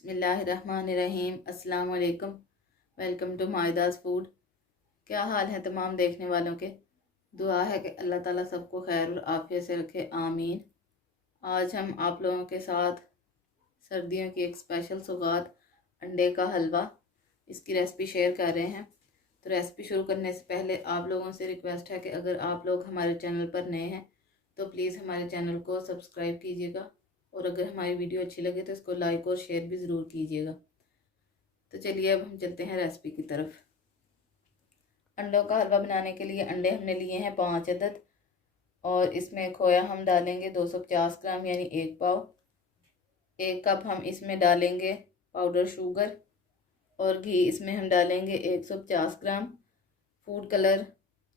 बिस्मिल्लाहिर्रहमानिर्रहीम। अस्सलाम वालेकुम। Welcome to Midas food. क्या हाल है तमाम देखने वालों के। दुआ है कि अल्लाह ताला सबको खैर और आफियत से रखे, आमीन। आज हम आप लोगों के साथ सर्दियों की एक स्पेशल सौगात अंडे का हलवा, इसकी रेसिपी शेयर कर रहे हैं। तो रेसिपी शुरू करने से पहले आप लोगों से रिक्वेस्ट है कि अगर आप लोग हमारे चैनल पर नए हैं तो प्लीज़ हमारे चैनल को सब्सक्राइब कीजिएगा, और अगर हमारी वीडियो अच्छी लगे तो इसको लाइक और शेयर भी ज़रूर कीजिएगा। तो चलिए अब हम चलते हैं रेसिपी की तरफ। अंडों का हलवा बनाने के लिए अंडे हमने लिए हैं 5 अदद, और इसमें खोया हम डालेंगे 250 ग्राम यानी 1 पाव। 1 कप हम इसमें डालेंगे पाउडर शुगर, और घी इसमें हम डालेंगे 150 gram. Food colour,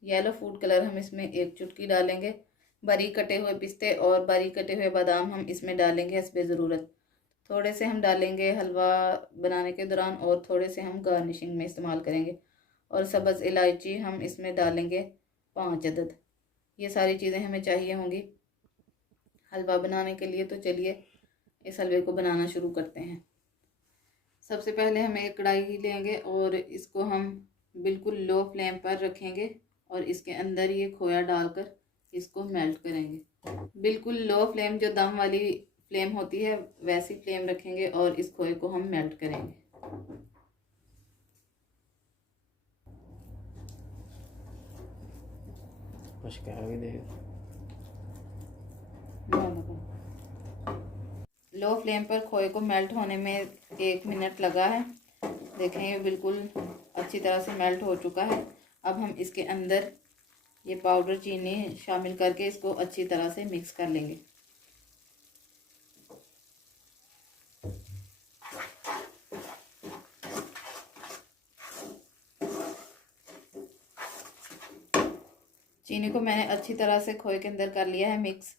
yellow food colour हम इसमें 1 चुटकी डालेंगे। बारीक कटे हुए पिस्ते और बारीक कटे हुए बादाम हम इसमें डालेंगे हस्बे ज़रूरत। थोड़े से हम डालेंगे हलवा बनाने के दौरान, और थोड़े से हम गार्निशिंग में इस्तेमाल करेंगे। और सब्ज़ इलायची हम इसमें डालेंगे 5 अदद। ये सारी चीज़ें हमें चाहिए होंगी हलवा बनाने के लिए। तो चलिए इस हलवे को बनाना शुरू करते हैं। सबसे पहले हम एक कढ़ाई लेंगे और इसको हम बिल्कुल लो फ्लेम पर रखेंगे, और इसके अंदर ये खोया डालकर इसको मेल्ट करेंगे। बिल्कुल लो फ्लेम, जो दम वाली फ्लेम होती है वैसी फ्लेम रखेंगे, और इस खोए को हम मेल्ट करेंगे। लो फ्लेम पर खोए को मेल्ट होने में 1 मिनट लगा है। देखें ये बिल्कुल अच्छी तरह से मेल्ट हो चुका है। अब हम इसके अंदर ये पाउडर चीनी शामिल करके इसको अच्छी तरह से मिक्स कर लेंगे। चीनी को मैंने अच्छी तरह से खोए के अंदर कर लिया है मिक्स।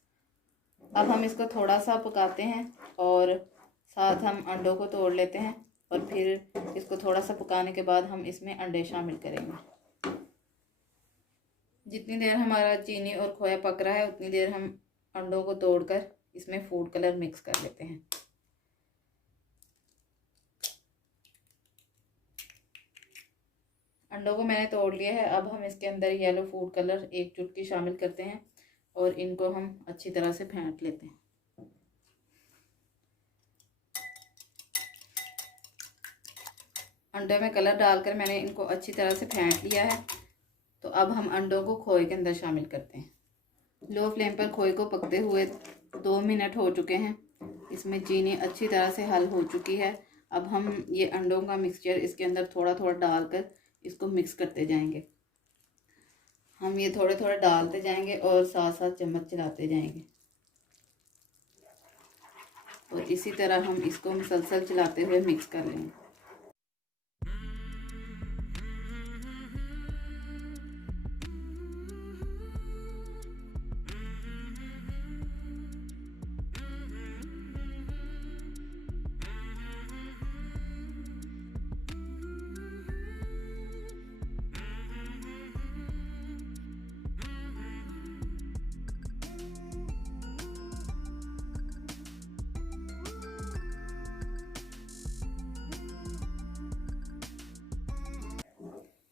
अब हम इसको थोड़ा सा पकाते हैं, और साथ हम अंडों को तोड़ लेते हैं, और फिर इसको थोड़ा सा पकाने के बाद हम इसमें अंडे शामिल करेंगे। जितनी देर हमारा चीनी और खोया पक रहा है उतनी देर हम अंडों को तोड़कर इसमें फूड कलर मिक्स कर लेते हैं। अंडों को मैंने तोड़ लिया है। अब हम इसके अंदर येलो फूड कलर 1 चुटकी शामिल करते हैं, और इनको हम अच्छी तरह से फेंट लेते हैं। अंडे में कलर डालकर मैंने इनको अच्छी तरह से फेंट लिया है। तो अब हम अंडों को खोए के अंदर शामिल करते हैं। लो फ्लेम पर खोए को पकते हुए 2 मिनट हो चुके हैं। इसमें चीनी अच्छी तरह से हल हो चुकी है। अब हम ये अंडों का मिक्सचर इसके अंदर थोड़ा थोड़ा डालकर इसको मिक्स करते जाएंगे। हम ये थोड़े थोड़े डालते जाएंगे और साथ साथ चम्मच चलाते जाएंगे, और इसी तरह हम इसको मुसलसल चलाते हुए मिक्स कर लेंगे।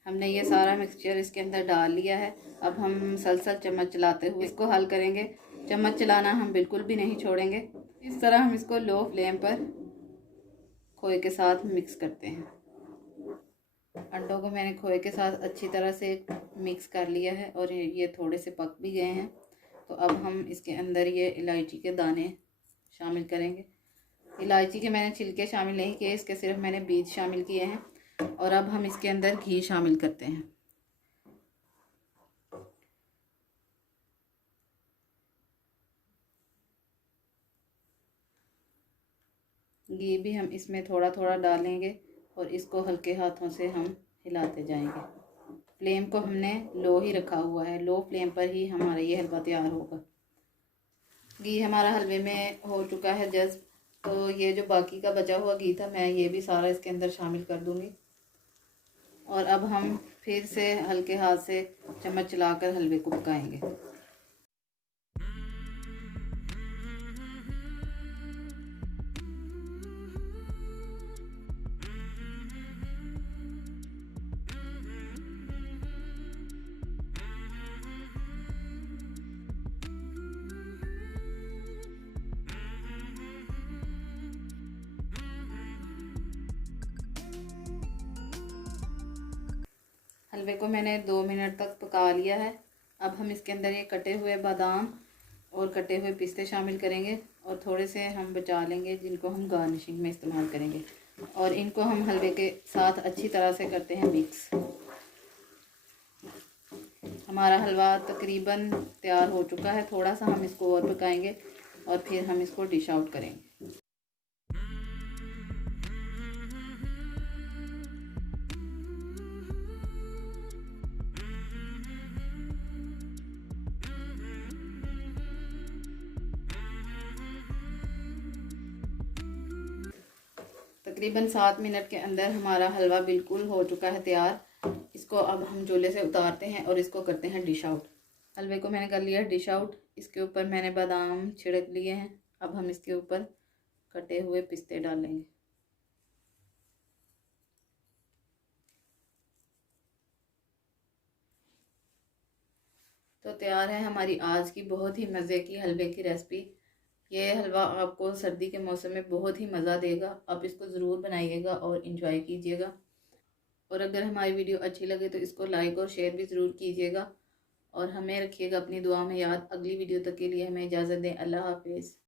हमने ये सारा मिक्सचर इसके अंदर डाल लिया है। अब हम मुसलसल चम्मच चलाते हुए इसको हल करेंगे। चम्मच चलाना हम बिल्कुल भी नहीं छोड़ेंगे। इस तरह हम इसको लो फ्लेम पर खोए के साथ मिक्स करते हैं। अंडों को मैंने खोए के साथ अच्छी तरह से मिक्स कर लिया है, और ये थोड़े से पक भी गए हैं। तो अब हम इसके अंदर ये इलायची के दाने शामिल करेंगे। इलायची के मैंने छिलके शामिल नहीं किए, इसके सिर्फ मैंने बीज शामिल किए हैं। और अब हम इसके अंदर घी शामिल करते हैं। घी भी हम इसमें थोड़ा थोड़ा डालेंगे, और इसको हल्के हाथों से हम हिलाते जाएंगे। फ्लेम को हमने लो ही रखा हुआ है। लो फ्लेम पर ही हमारा ये हलवा तैयार होगा। घी हमारा हलवे में हो चुका है जस्ट। तो ये जो बाकी का बचा हुआ घी था मैं ये भी सारा इसके अंदर शामिल कर दूंगी, और अब हम फिर से हल्के हाथ से चम्मच चलाकर हलवे को पकाएंगे। हलवे को मैंने 2 मिनट तक पका लिया है। अब हम इसके अंदर ये कटे हुए बादाम और कटे हुए पिस्ते शामिल करेंगे और थोड़े से हम बचा लेंगे जिनको हम गार्निशिंग में इस्तेमाल करेंगे, और इनको हम हलवे के साथ अच्छी तरह से करते हैं मिक्स। हमारा हलवा तकरीबन तैयार हो चुका है, थोड़ा सा हम इसको और पकाएंगे और फिर हम इसको डिश आउट करेंगे। तकरीबन 7 मिनट के अंदर हमारा हलवा बिल्कुल हो चुका है तैयार। इसको अब हम चूल्हे से उतारते हैं और इसको करते हैं डिश आउट। हलवे को मैंने कर लिया डिश आउट। इसके ऊपर मैंने बादाम छिड़क लिए हैं। अब हम इसके ऊपर कटे हुए पिस्ते डालेंगे। तो तैयार है हमारी आज की बहुत ही मज़े की हलवे की रेसिपी। ये हलवा आपको सर्दी के मौसम में बहुत ही मज़ा देगा। आप इसको ज़रूर बनाइएगा और इन्जॉय कीजिएगा। और अगर हमारी वीडियो अच्छी लगे तो इसको लाइक और शेयर भी ज़रूर कीजिएगा और हमें रखिएगा अपनी दुआ में याद। अगली वीडियो तक के लिए हमें इजाज़त दें। अल्लाह हाफिज़।